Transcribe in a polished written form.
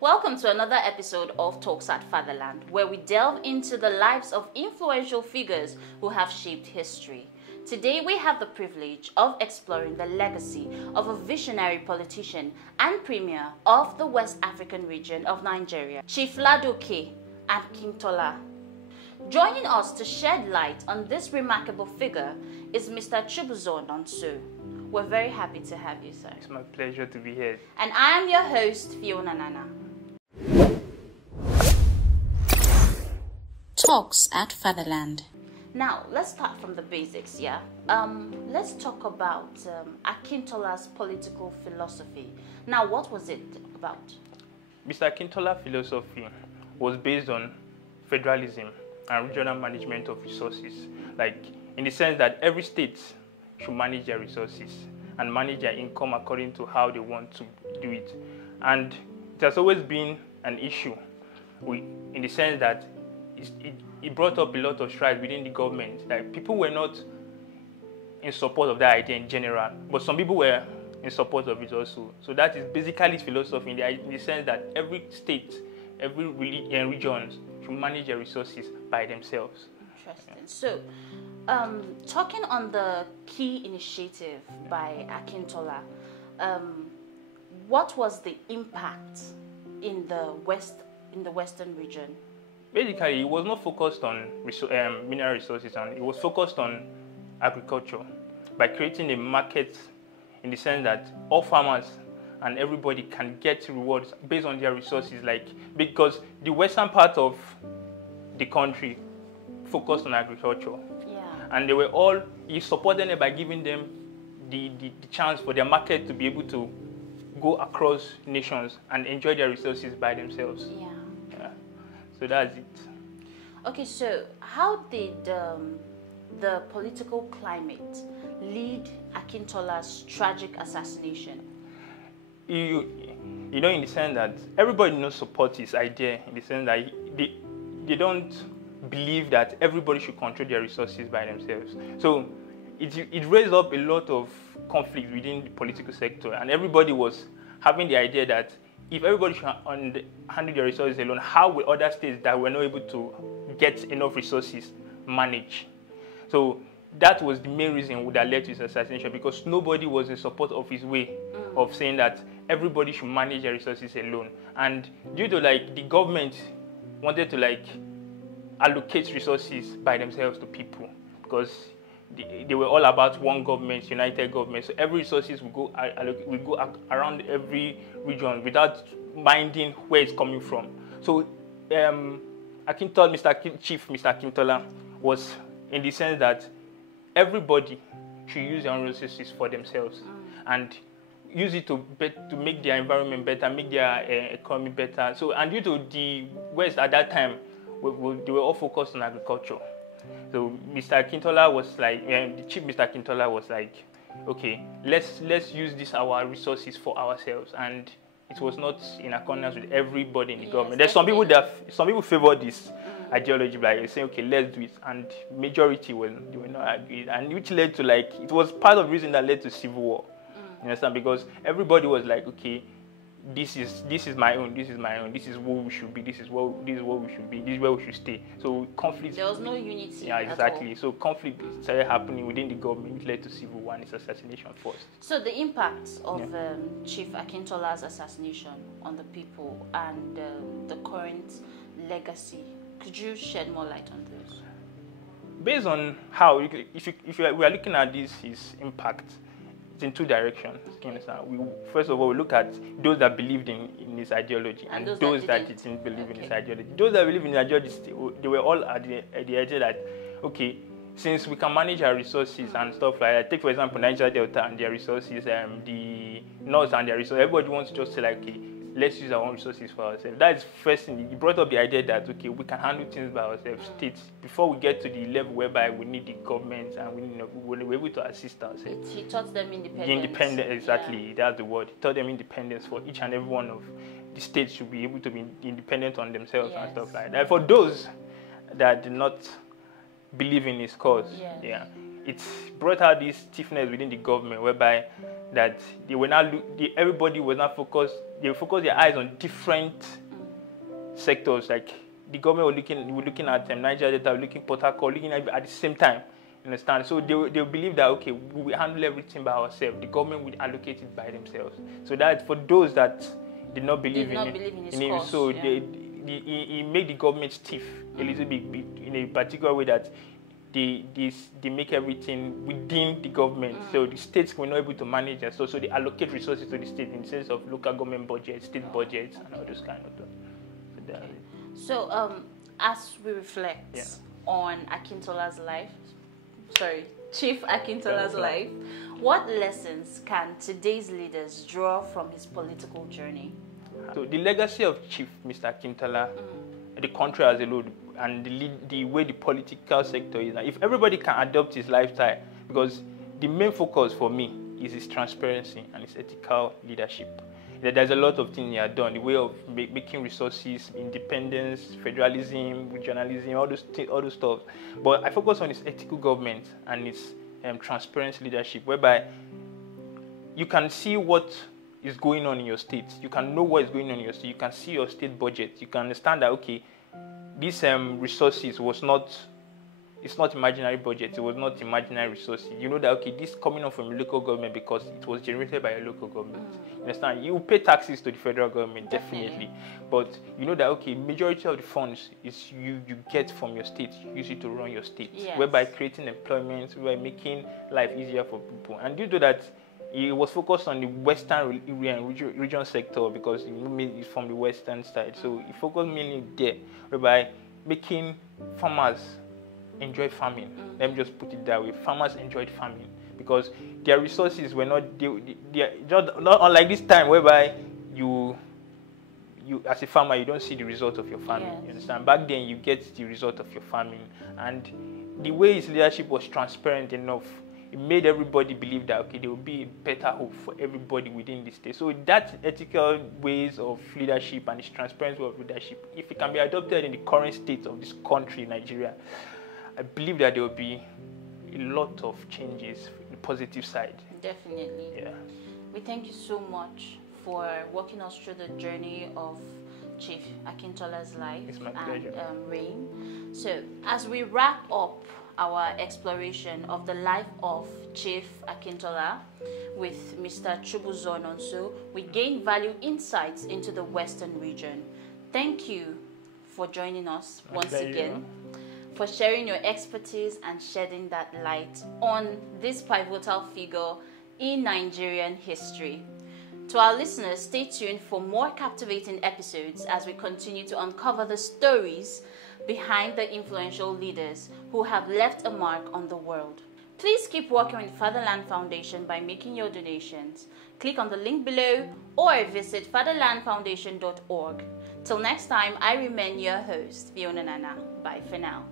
Welcome to another episode of Talks at Fatherland, where we delve into the lives of influential figures who have shaped history. Today we have the privilege of exploring the legacy of a visionary politician and premier of the West African region of Nigeria, Chief Ladoke Akintola. Joining us to shed light on this remarkable figure is Mr. Chibuzo Nonzo. We're very happy to have you, sir. It's my pleasure to be here. And I am your host, FIONA NANNA. Talks at Fatherland. Now, let's start from the basics, yeah? Let's talk about Akintola's political philosophy. Now, what was it about? Mr. Akintola's philosophy was based on federalism and regional management of resources, like in the sense that every state should manage their resources and manage their income according to how they want to do it. And it has always been an issue in the sense that it brought up a lot of strife within the government. Like, people were not in support of that idea in general, but some people were in support of it also. So that is basically his philosophy in the sense that every state, every region should manage their resources by themselves. Interesting. So, talking on the key initiative by Akintola, what was the impact in the Western region? Basically, it was not focused on mineral resources, and it was focused on agriculture by creating a market in the sense that all farmers and everybody can get rewards based on their resources. Like, because the western part of the country focused on agriculture, and they were all, he supported them by giving them the chance for their market to be able to go across nations and enjoy their resources by themselves. Yeah. So that's it. Okay, so how did the political climate lead Akintola's tragic assassination? You know, in the sense that everybody knows support his idea, in the sense that they don't believe that everybody should control their resources by themselves. So it raised up a lot of conflict within the political sector, and everybody was having the idea that if everybody should handle their resources alone, how will other states that were not able to get enough resources manage? So that was the main reason that led to his assassination, because nobody was in support of his way of saying that everybody should manage their resources alone. And due to the government wanted to allocate resources by themselves to people, because they were all about one government, united government. So every resources will go around every region without minding where it's coming from. So Chief Mr. Akintola was in the sense that everybody should use their own resources for themselves and use it to make their environment better, make their economy better. So, and due to the West at that time, they were all focused on agriculture. So Mr. Akintola was the Chief Mr. Akintola was like, okay, let's use our resources for ourselves, and it was not in accordance with everybody in the government. There's some people favor this ideology, like saying, okay, let's do it, and majority they were not agreed, and which led to it was part of the reason that led to civil war. You understand? Because everybody was like, okay, this is my own, this is my own, this is what we should be, this is what we should be, this is where we should stay. So conflict. There was no unity. Yeah, exactly. So conflict started happening within the government, which led to civil war and its assassination first. So the impact of Chief Akintola's assassination on the people and the current legacy, could you shed more light on this? Based on how, if we are looking at his impact, it's in two directions. You understand? First of all, we look at those that believed in his ideology and those that didn't believe in his ideology. Those that believe in his ideology, they were all at the idea that, okay, since we can manage our resources and stuff like that, take for example Niger Delta and their resources, the North and their resources, everybody wants to just say okay, let's use our own resources for ourselves. That's first thing. He brought up the idea that, okay, we can handle things by ourselves, states, before we get to the level whereby we need the government and we're able to assist ourselves. He taught them independence. Independence, exactly. Yeah. That's the word. He taught them independence for each and every one of the states should be able to be independent on themselves and stuff like that. For those that did not believe in his cause, it's brought out this stiffness within the government, whereby that they were now everybody was not focused. They focused their eyes on different sectors. Like the government were looking at Nigeria Delta, looking Port Harcourt, looking at the same time. You understand? So they believe that okay, we will handle everything by ourselves. The government will allocate it by themselves. So that for those that did not believe in him, so yeah. He made the government stiff a little bit in a particular way that they make everything within the government. So the states were not able to manage it. So they allocate resources to the state in the sense of local government budgets, state budgets, and all those kind of things. So as we reflect on Akintola's life, Chief Akintola's life, what lessons can today's leaders draw from his political journey? So the legacy of Chief Mr. Akintola, the country as a whole, and the way the political sector is, if everybody can adopt his lifestyle, because the main focus for me is his transparency and his ethical leadership. There's a lot of things he has done, the way of making resources, independence, federalism, regionalism, all those stuff. But I focus on his ethical government and his transparent leadership, whereby you can see what is going on in your state. You can know what is going on in your state. You can see your state budget. You can understand that, okay, these resources it's not imaginary budget. It was not imaginary resources. You know that, okay, this coming up from a local government because it was generated by a local government. You understand? You pay taxes to the federal government, definitely. But you know that, okay, majority of the funds is you get from your state. You use it to run your state. Yes. Whereby creating employment, whereby making life easier for people. And due to that, he was focused on the western region sector because he's from the western side. So he focused mainly there, whereby making farmers enjoy farming. Let me just put it that way. Farmers enjoyed farming because their resources were not unlike this time whereby you as a farmer you don't see the result of your farming. Yes. You understand? Back then you get the result of your farming, and the way his leadership was transparent enough, it made everybody believe that okay, there will be a better hope for everybody within the state. So that ethical ways of leadership and this transparent way of leadership, if it can be adopted in the current state of this country, Nigeria, I believe that there will be a lot of changes on the positive side. Definitely. Yeah. We thank you so much for walking us through the journey of Chief Akintola's life and reign. So as we wrap up our exploration of the life of Chief Akintola with Mr. Chibuzo Nonzo, we gain value insights into the Western region. Thank you for joining us once again, for sharing your expertise and shedding that light on this pivotal figure in Nigerian history. To our listeners, stay tuned for more captivating episodes as we continue to uncover the stories behind the influential leaders who have left a mark on the world. Please keep working with Fatherland Foundation by making your donations. Click on the link below or visit fatherlandfoundation.org. Till next time, I remain your host, FIONA NANNA. Bye for now.